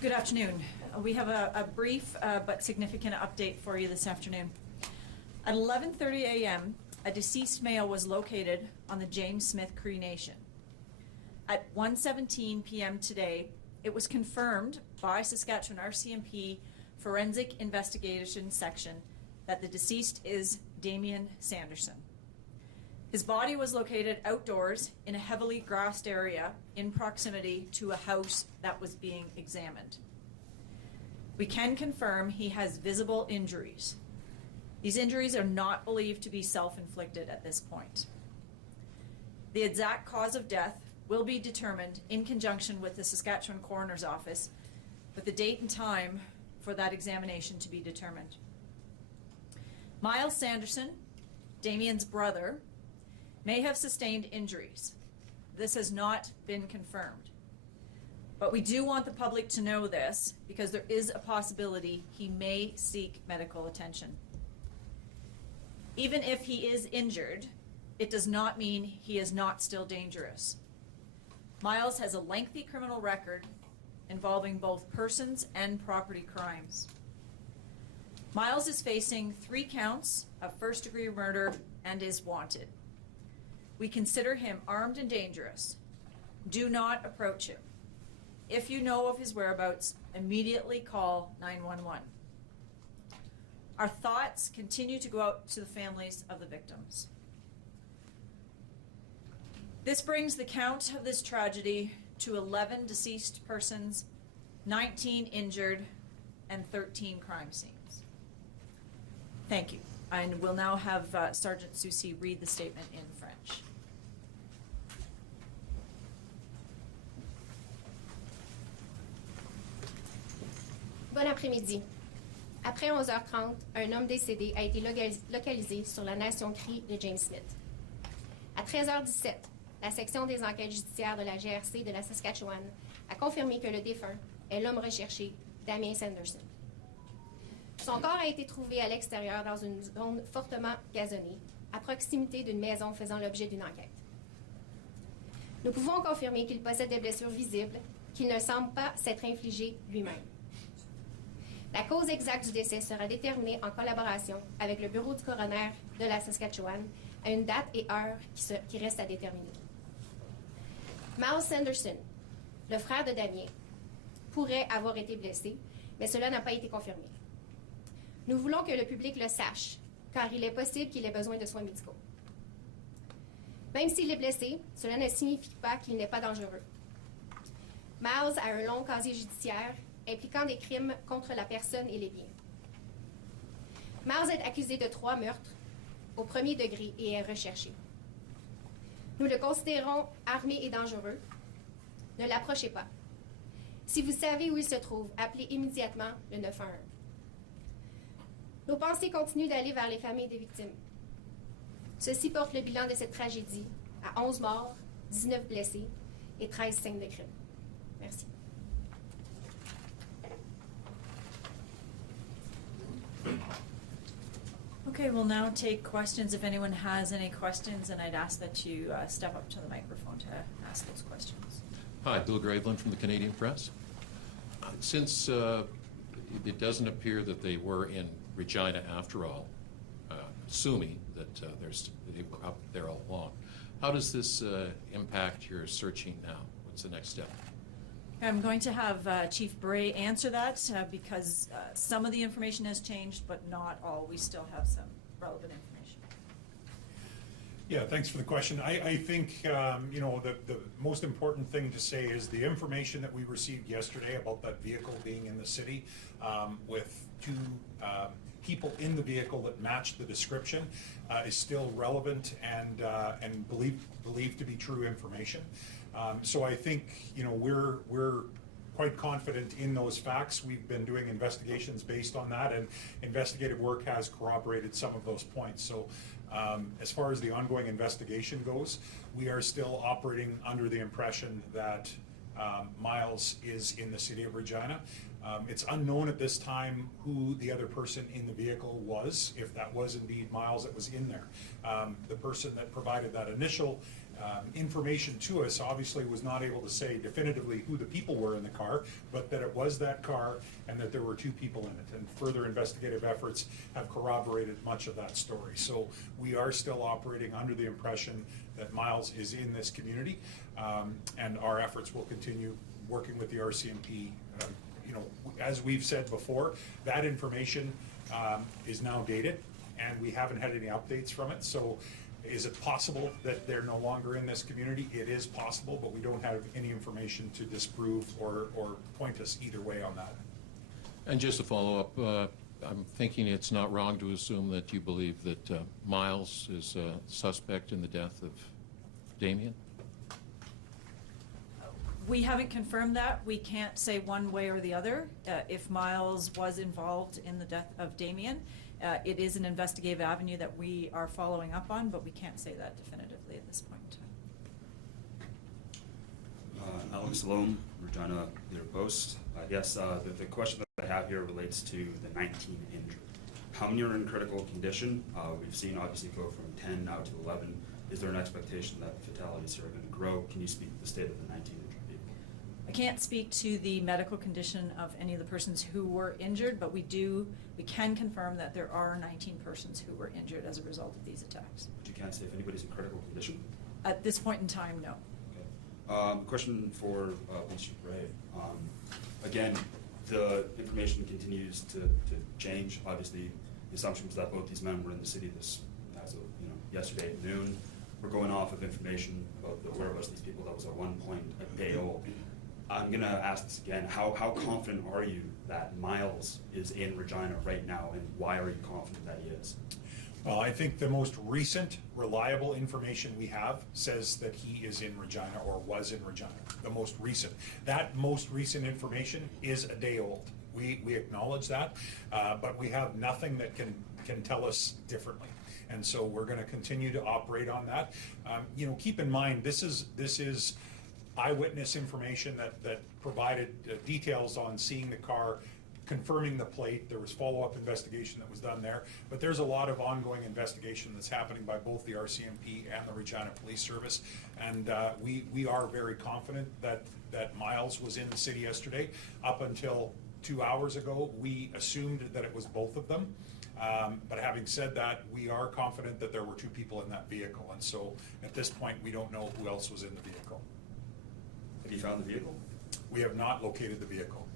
Good afternoon. We have a brief but significant update for you this afternoon. At 11:30 a.m., a deceased male was located on the James Smith Cree Nation. At 1:17 p.m. today, it was confirmed by Saskatchewan RCMP Forensic Investigation Section that the deceased is Damien Sanderson. His body was located outdoors in a heavily grassed area in proximity to a house that was being examined. We can confirm he has visible injuries. These injuries are not believed to be self-inflicted at this point. The exact cause of death will be determined in conjunction with the Saskatchewan Coroner's Office, with the date and time for that examination to be determined. Myles Sanderson, Damien's brother, may have sustained injuries. This has not been confirmed. But we do want the public to know this because there is a possibility he may seek medical attention. Even if he is injured, it does not mean he is not still dangerous. Myles has a lengthy criminal record involving both persons and property crimes. Myles is facing 3 counts of first-degree murder and is wanted. We consider him armed and dangerous. Do not approach him. If you know of his whereabouts, immediately call 911. Our thoughts continue to go out to the families of the victims. This brings the count of this tragedy to 11 deceased persons, 19 injured, and 13 crime scenes. Thank you. And we'll now have Sergeant Soucy read the statement in French. Bon après-midi. Après 11h30, un homme décédé a été localisé sur la nation Cree de James Smith. À 13h17, la section des enquêtes judiciaires de la GRC de la Saskatchewan a confirmé que le défunt est l'homme recherché, Damien Sanderson. Son corps a été trouvé à l'extérieur dans une zone fortement gazonnée, à proximité d'une maison faisant l'objet d'une enquête. Nous pouvons confirmer qu'il possède des blessures visibles qu'il ne semble pas s'être infligées lui-même. La cause exacte du décès sera déterminée en collaboration avec le bureau du coroner de la Saskatchewan à une date et heure qui reste à déterminer. Myles Sanderson, le frère de Damien, pourrait avoir été blessé, mais cela n'a pas été confirmé. Nous voulons que le public le sache, car il est possible qu'il ait besoin de soins médicaux. Même s'il est blessé, cela ne signifie pas qu'il n'est pas dangereux. Myles a un long casier judiciaire impliquant des crimes contre la personne et les biens. Myles est accusé de 3 meurtres au premier degré et est recherché. Nous le considérons armé et dangereux. Ne l'approchez pas. Si vous savez où il se trouve, appelez immédiatement le 911. Nos pensées continuent d'aller vers les familles des victimes. Ceci porte le bilan de cette tragédie à 11 morts, 19 blessés et 13 scènes de crime. Merci. Okay, we'll now take questions if anyone has any questions, and I'd ask that you step up to the microphone to ask those questions. Hi, Bill Graveland from the Canadian Press. Since it doesn't appear that they were in Regina after all, assuming that they were up there all along, how does this impact your searching now? What's the next step? I'm going to have Chief Bray answer that because some of the information has changed, but not all. We still have some relevant information. Yeah, thanks for the question. I think, the most important thing to say is the information that we received yesterday about that vehicle being in the city with 2 people in the vehicle that matched the description is still relevant and believed to be true information. So I think, we're quite confident in those facts. We've been doing investigations based on that, and investigative work has corroborated some of those points. So as far as the ongoing investigation goes, we are still operating under the impression that Myles is in the city of Regina. It's unknown at this time who the other person in the vehicle was, if that was indeed Myles that was in there. The person that provided that initial information to us obviously was not able to say definitively who the people were in the car, but that it was that car and that there were 2 people in it. And further investigative efforts have corroborated much of that story. So we are still operating under the impression that Myles is in this community, and our efforts will continue working with the RCMP. You know, as we've said before, that information is now dated, and we haven't had any updates from it. So is it possible that they're no longer in this community? It is possible, but we don't have any information to disprove or point us either way on that. And just to follow up, I'm thinking it's not wrong to assume that you believe that Myles is a suspect in the death of Damien? We haven't confirmed that. We can't say one way or the other. If Myles was involved in the death of Damien, it is an investigative avenue that we are following up on, but we can't say that definitively at this point in time. Alex Salome, Regina Leader Post. Yes, the question that I have here relates to the 19 injured. How many are in critical condition? We've seen obviously go from 10 now to 11. Is there an expectation that fatalities are going to grow? Can you speak to the state of the 19 injured people? I can't speak to the medical condition of any of the persons who were injured, but we can confirm that there are 19 persons who were injured as a result of these attacks. But you can't say if anybody's in critical condition? At this point in time, no. Okay. Question for Police Chief Bray. Again, the information continues to change. Obviously, the assumption was that both these men were in the city yesterday at noon. We're going off of information about the whereabouts of these people that was at one point a day old. I'm going to ask this again. How confident are you that Myles is in Regina right now, and why are you confident that he is? Well, I think the most recent reliable information we have says that he is in Regina or was in Regina. The most recent. That most recent information is a day old. We acknowledge that, but we have nothing that can tell us differently. And so we're going to continue to operate on that. Keep in mind, this is eyewitness information that provided details on seeing the car, confirming the plate. There was follow-up investigation that was done there, but there's a lot of ongoing investigation that's happening by both the RCMP and the Regina Police Service, and we are very confident that Myles was in the city yesterday. Up until 2 hours ago, we assumed that it was both of them. But having said that, we are confident that there were 2 people in that vehicle, and so at this point we don't know who else was in the vehicle. Have you found the vehicle? We have not located the vehicle.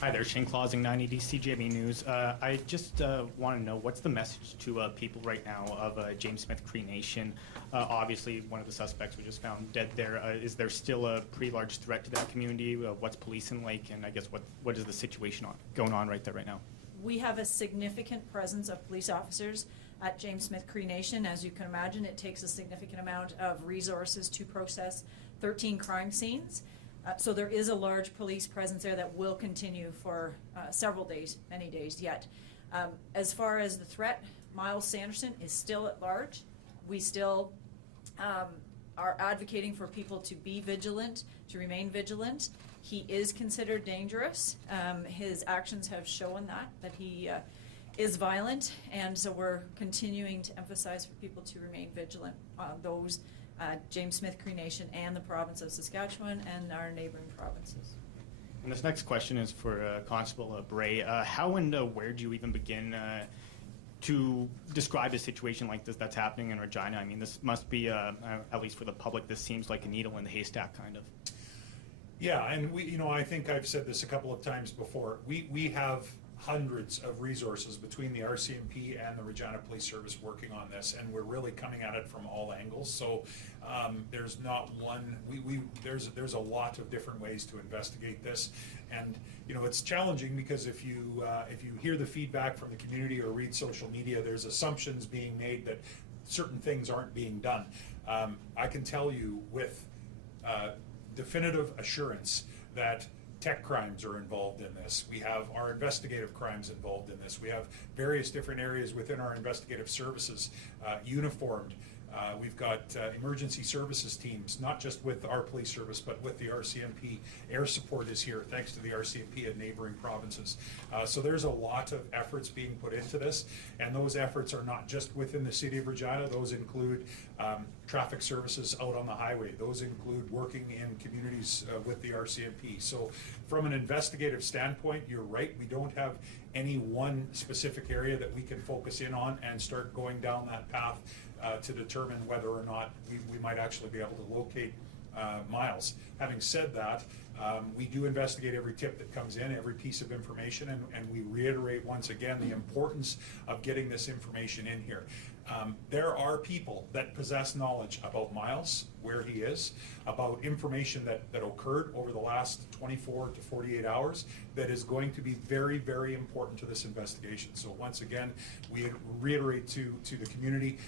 Hi there, Shane Clausing, 980 CJB News. I just want to know, what's the message to people right now of James Smith Cree Nation? Obviously, one of the suspects we just found dead there. Is there still a pretty large threat to that community? What's policing like, and I guess what is the situation going on right there right now? We have a significant presence of police officers at James Smith Cree Nation. As you can imagine, it takes a significant amount of resources to process 13 crime scenes. So there is a large police presence there that will continue for several days, many days yet. As far as the threat, Myles Sanderson is still at large. We still are advocating for people to be vigilant, to remain vigilant. He is considered dangerous. His actions have shown that he is violent, and so we're continuing to emphasize for people to remain vigilant. Those James Smith Cree Nation and the province of Saskatchewan and our neighboring provinces. And this next question is for Constable Bray. How and where do you even begin to describe a situation like this that's happening in Regina? I mean, this must be, at least for the public, this seems like a needle in the haystack, kind of. Yeah, and I think I've said this a couple of times before. We have hundreds of resources between the RCMP and the Regina Police Service working on this, and we're really coming at it from all angles. So there's not one. There's a lot of different ways to investigate this, and it's challenging because if you hear the feedback from the community or read social media, there's assumptions being made that certain things aren't being done. I can tell you with definitive assurance that tech crimes are involved in this. We have our investigative crimes involved in this. We have various different areas within our investigative services uniformed We've got emergency services teams, not just with our police service, but with the RCMP. Air support is here, thanks to the RCMP in neighboring provinces. So there's a lot of efforts being put into this, and those efforts are not just within the city of Regina. Those include traffic services out on the highway. Those include working in communities with the RCMP. So from an investigative standpoint, you're right, we don't have any one specific area that we can focus in on and start going down that path to determine whether or not we might actually be able to locate Myles. Having said that, we do investigate every tip that comes in, every piece of information, and we reiterate once again the importance of getting this information in here. There are people that possess knowledge about Myles, where he is, about information that occurred over the last 24 to 48 hours that is going to be very, very important to this investigation. So once again, we reiterate to the community,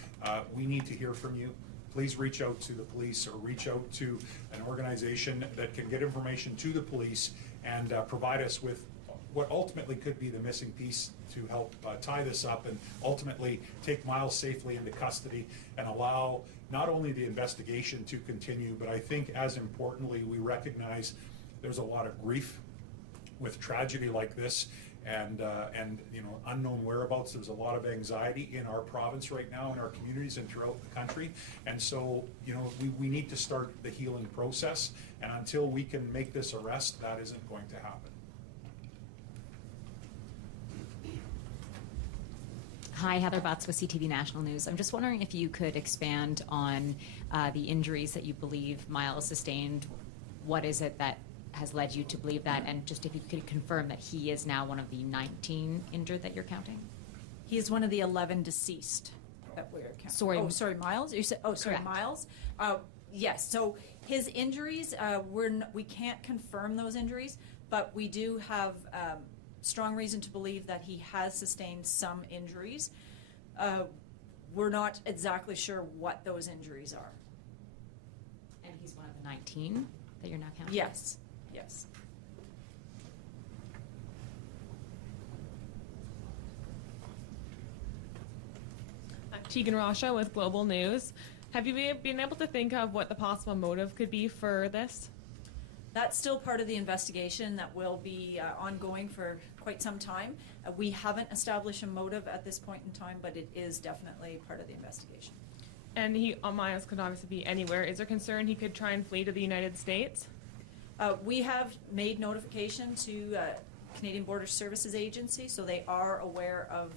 we need to hear from you. Please reach out to the police or reach out to an organization that can get information to the police and provide us with what ultimately could be the missing piece to help tie this up and ultimately take Myles safely into custody and allow not only the investigation to continue, but I think as importantly, we recognize there's a lot of grief with tragedy like this and unknown whereabouts. There's a lot of anxiety in our province right now, in our communities and throughout the country. And so, we need to start the healing process, and until we can make this arrest, that isn't going to happen. Hi, Heather Butts with CTV National News. I'm just wondering if you could expand on the injuries that you believe Myles sustained. What is it that has led you to believe that? And just if you could confirm that he is now one of the 19 injured that you're counting? He is one of the 11 deceased that we're counting. Sorry. Oh, sorry, Myles? You said, Correct. Myles? Yes, so his injuries, we can't confirm those injuries, but we do have strong reason to believe that he has sustained some injuries. We're not exactly sure what those injuries are. And he's one of the 19 that you're now counting? Yes, yes. Tegan Rasha with Global News. Have you been able to think of what the possible motive could be for this? That's still part of the investigation that will be ongoing for quite some time. We haven't established a motive at this point in time, but it is definitely part of the investigation. And Myles could obviously be anywhere. Is there concern he could try and flee to the United States? We have made notification to Canadian Border Services Agency, so they are aware of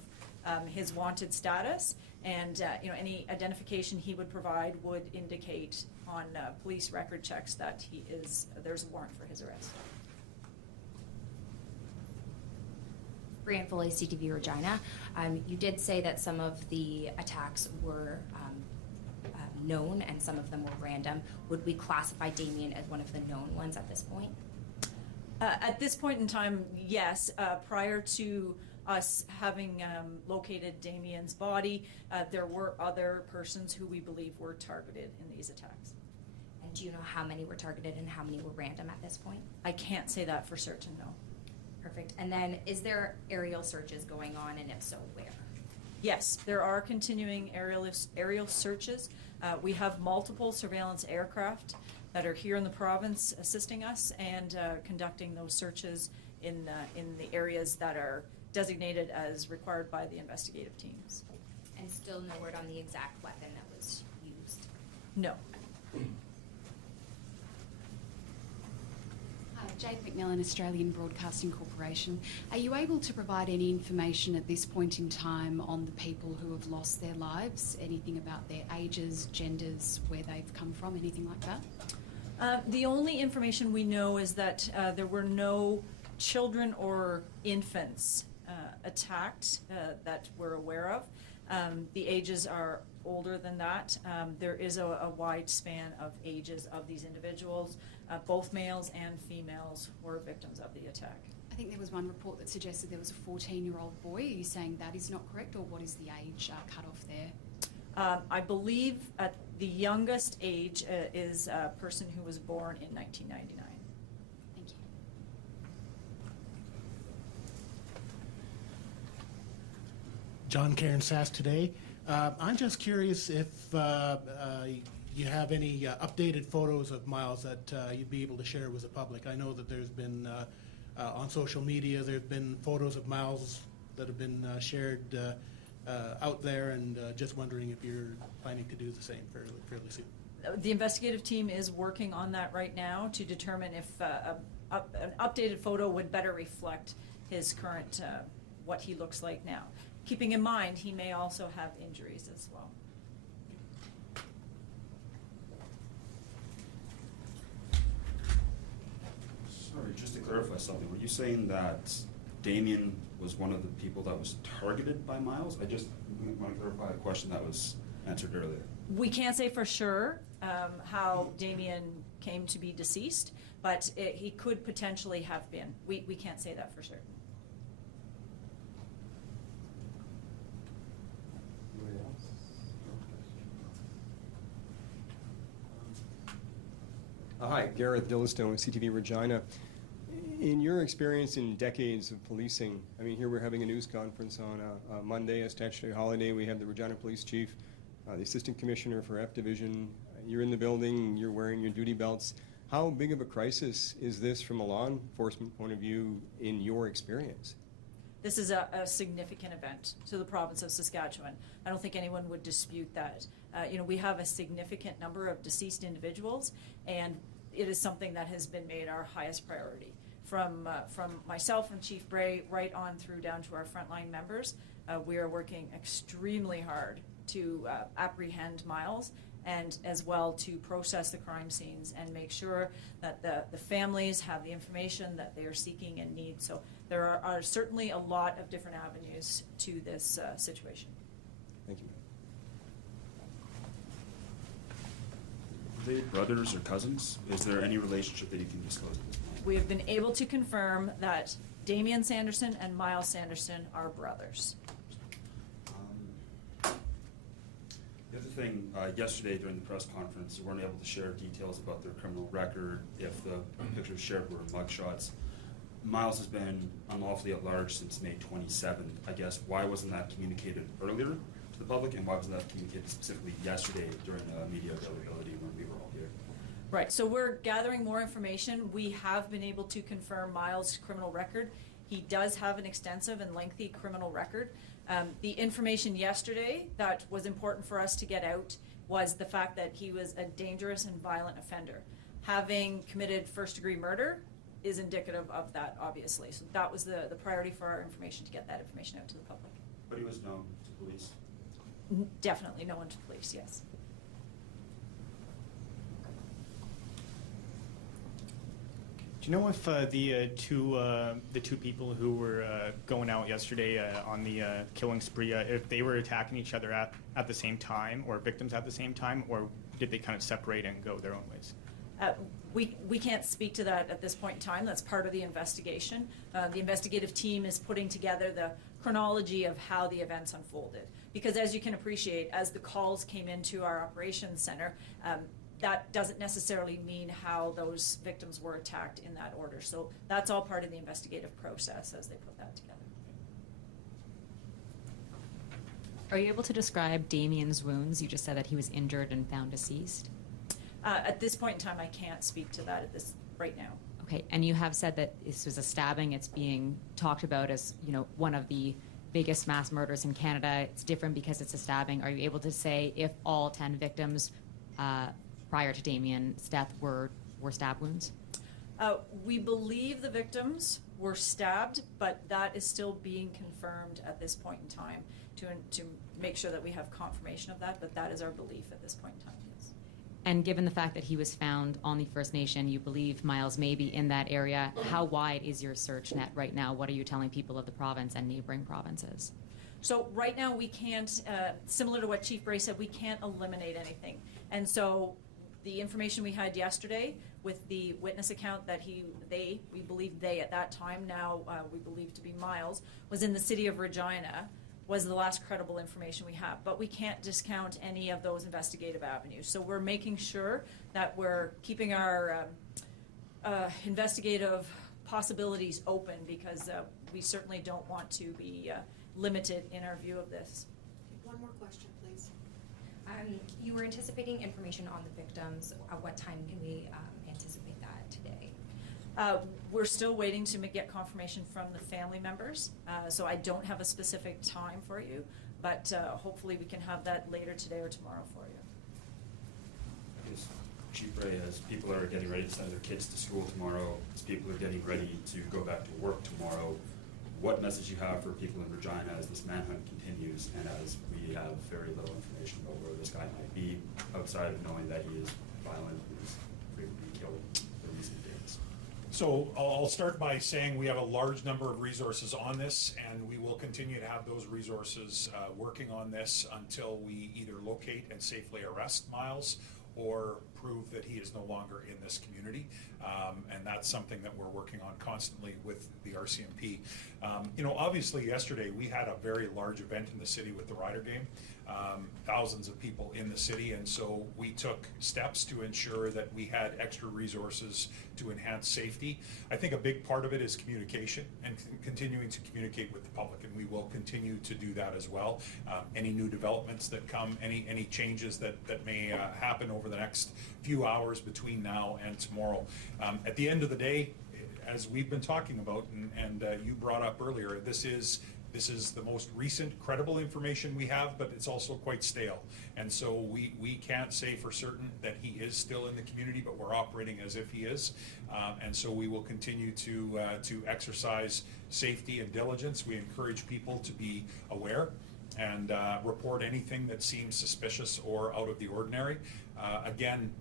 his wanted status, and any identification he would provide would indicate on police record checks that there's a warrant for his arrest. Brian Foley, CTV Regina. You did say that some of the attacks were known and some of them were random. Would we classify Damien as one of the known ones at this point? At this point in time, yes. Prior to us having located Damien's body, there were other persons who we believe were targeted in these attacks. And do you know how many were targeted and how many were random at this point? I can't say that for certain, no. Perfect. And then is there aerial searches going on, and if so, where? Yes, there are continuing aerial searches. We have multiple surveillance aircraft that are here in the province assisting us and conducting those searches in the areas that are designated as required by the investigative teams. And still no word on the exact weapon that was used? No. Hi, Jade McMillan, Australian Broadcasting Corporation. Are you able to provide any information at this point in time on the people who have lost their lives? Anything about their ages, genders, where they've come from, anything like that? The only information we know is that there were no children or infants attacked that we're aware of. The ages are older than that. There is a wide span of ages of these individuals. Both males and females were victims of the attack. I think there was one report that suggested there was a 14-year-old boy. Are you saying that is not correct, or what is the age cutoff there? I believe the youngest age is a person who was born in 1999. Thank you. John Karen Sass today. I'm just curious if you have any updated photos of Myles that you'd be able to share with the public. I know that there's been, on social media, there's been photos of Myles that have been shared out there, and just wondering if you're planning to do the same fairly soon. The investigative team is working on that right now to determine if an updated photo would better reflect his current, what he looks like now. Keeping in mind, he may also have injuries as well. Sorry, just to clarify something, were you saying that Damien was one of the people that was targeted by Myles? I just want to clarify a question that was answered earlier. We can't say for sure how Damien came to be deceased, but he could potentially have been. We can't say that for sure. Hi, Gareth Dillistone with CTV Regina. In your experience in decades of policing, I mean, here we're having a news conference on a Monday, a statutory holiday. We have the Regina Police Chief, the Assistant Commissioner for F Division. You're in the building, you're wearing your duty belts. How big of a crisis is this from a law enforcement point of view in your experience? This is a significant event to the province of Saskatchewan. I don't think anyone would dispute that. We have a significant number of deceased individuals, and it is something that has been made our highest priority. From myself and Chief Bray right on through down to our frontline members, we are working extremely hard to apprehend Myles, and as well to process the crime scenes and make sure that the families have the information that they are seeking and need. So there are certainly a lot of different avenues to this situation. Thank you. Are they brothers or cousins? Is there any relationship that you can disclose at this point? We have been able to confirm that Damien Sanderson and Myles Sanderson are brothers. The other thing, yesterday during the press conference, we weren't able to share details about their criminal record, if the pictures shared were mugshots. Myles has been unlawfully at large since May 27th. I guess, why wasn't that communicated earlier to the public, and why wasn't that communicated specifically yesterday during media availability when we were all here? Right, so we're gathering more information. We have been able to confirm Myles' criminal record. He does have an extensive and lengthy criminal record. The information yesterday that was important for us to get out was the fact that he was a dangerous and violent offender. Having committed first-degree murder is indicative of that, obviously. So that was the priority for our information, to get that information out to the public. But he was known to police? Definitely known to police, yes. Do you know if the two people who were going out yesterday on the killing spree, if they were attacking each other at the same time, or victims at the same time, or did they kind of separate and go their own ways? We can't speak to that at this point in time. That's part of the investigation. The investigative team is putting together the chronology of how the events unfolded. Because as you can appreciate, as the calls came into our operations center, that doesn't necessarily mean how those victims were attacked in that order. So that's all part of the investigative process as they put that together. Are you able to describe Damien's wounds? You just said that he was injured and found deceased. At this point in time, I can't speak to that right now. Okay, and you have said that this was a stabbing. It's being talked about as, one of the biggest mass murders in Canada. It's different because it's a stabbing. Are you able to say if all 10 victims prior to Damien's death were stab wounds? We believe the victims were stabbed, but that is still being confirmed at this point in time to make sure that we have confirmation of that, but that is our belief at this point in time, yes. And given the fact that he was found on the First Nation, you believe Myles may be in that area. How wide is your search net right now? What are you telling people of the province and neighboring provinces? So right now we can't, similar to what Chief Bray said, we can't eliminate anything. And so the information we had yesterday with the witness account that we believe they at that time, now we believe to be Myles, was in the city of Regina, was the last credible information we have. But we can't discount any of those investigative avenues. So we're making sure that we're keeping our investigative possibilities open, because we certainly don't want to be limited in our view of this. One more question, please. You were anticipating information on the victims. At what time can we anticipate that today? We're still waiting to get confirmation from the family members, so I don't have a specific time for you, but hopefully we can have that later today or tomorrow for you. I guess, Chief Bray, as people are getting ready to send their kids to school tomorrow, as people are getting ready to go back to work tomorrow, what message you have for people in Regina as this manhunt continues and as we have very little information about where this guy might be outside of knowing that he is violent and is frequently killed in recent days? So I'll start by saying we have a large number of resources on this, and we will continue to have those resources working on this until we either locate and safely arrest Myles or prove that he is no longer in this community. And that's something that we're working on constantly with the RCMP. Obviously yesterday we had a very large event in the city with the Rider game. Thousands of people in the city, and so we took steps to ensure that we had extra resources to enhance safety. I think a big part of it is communication and continuing to communicate with the public, and we will continue to do that as well. Any new developments that come, any changes that may happen over the next few hours between now and tomorrow. At the end of the day, as we've been talking about, and you brought up earlier, this is the most recent credible information we have, but it's also quite stale. And so we can't say for certain that he is still in the community, but we're operating as if he is. And so we will continue to exercise safety and diligence. We encourage people to be aware and report anything that seems suspicious or out of the ordinary. Again,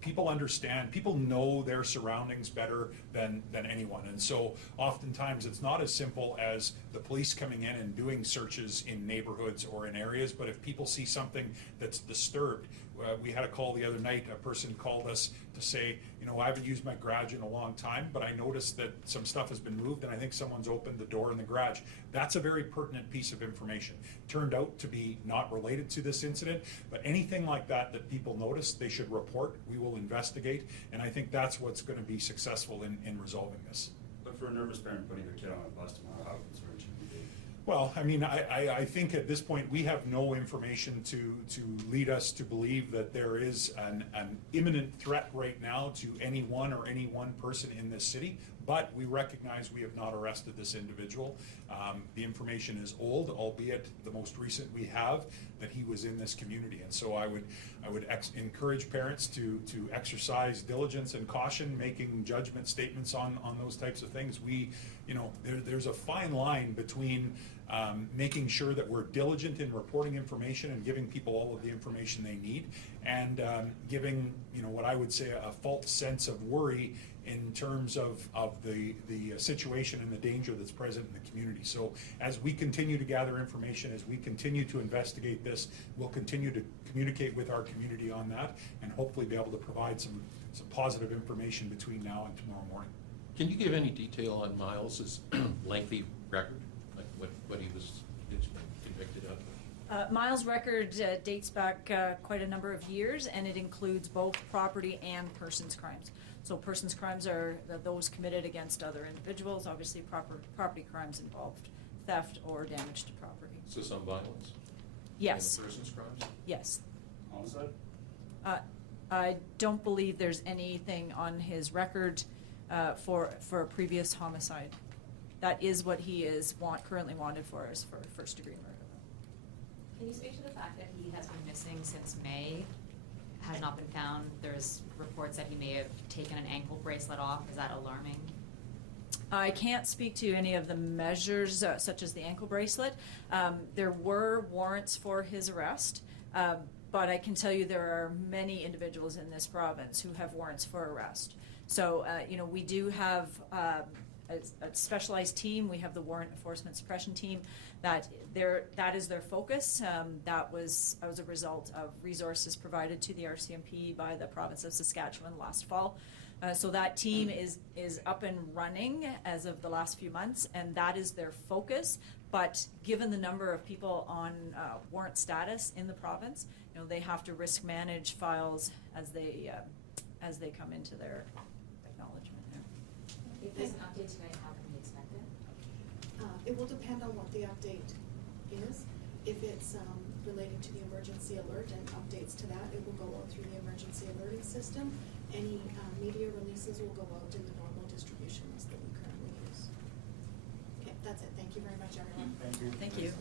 people understand, people know their surroundings better than anyone. And so oftentimes it's not as simple as the police coming in and doing searches in neighborhoods or in areas, but if people see something that's disturbed, we had a call the other night, a person called us to say, I haven't used my garage in a long time, but I noticed that some stuff has been moved and I think someone's opened the door in the garage. That's a very pertinent piece of information. Turned out to be not related to this incident, but anything like that people notice, they should report. We will investigate, and I think that's what's going to be successful in resolving this. But for a nervous parent putting their kid on a bus tomorrow, how concerned should we be? Well, I think at this point we have no information to lead us to believe that there is an imminent threat right now to anyone or any one person in this city, but we recognize we have not arrested this individual. The information is old, albeit the most recent we have, that he was in this community. And so I would encourage parents to exercise diligence and caution, making judgment statements on those types of things. There's a fine line between making sure that we're diligent in reporting information and giving people all of the information they need, and giving what I would say a false sense of worry in terms of the situation and the danger that's present in the community. So as we continue to gather information, as we continue to investigate this, we'll continue to communicate with our community on that, and hopefully be able to provide some positive information between now and tomorrow morning. Can you give any detail on Myles's lengthy record, like what he was convicted of? Myles' record dates back quite a number of years, and it includes both property and persons crimes. So persons crimes are those committed against other individuals. Obviously, property crimes involved theft or damage to property. So some violence? Yes. In the persons crimes? Yes. Homicide? I don't believe there's anything on his record for a previous homicide. That is what he is currently wanted for, is for first-degree murder. Can you speak to the fact that he has been missing since May, has not been found? There's reports that he may have taken an ankle bracelet off. Is that alarming? I can't speak to any of the measures such as the ankle bracelet. There were warrants for his arrest, but I can tell you there are many individuals in this province who have warrants for arrest. So, we do have a specialized team. We have the warrant enforcement suppression team. That is their focus. That was as a result of resources provided to the RCMP by the province of Saskatchewan last fall. So that team is up and running as of the last few months, and that is their focus. But given the number of people on warrant status in the province, they have to risk manage files as they come into their acknowledgement there. If there's an update tonight, how can we expect it? It will depend on what the update is. If it's relating to the emergency alert and updates to that, it will go out through the emergency alerting system. Any media releases will go out in the normal distribution list that we currently use. Okay, that's it. Thank you very much, everyone. Thank you.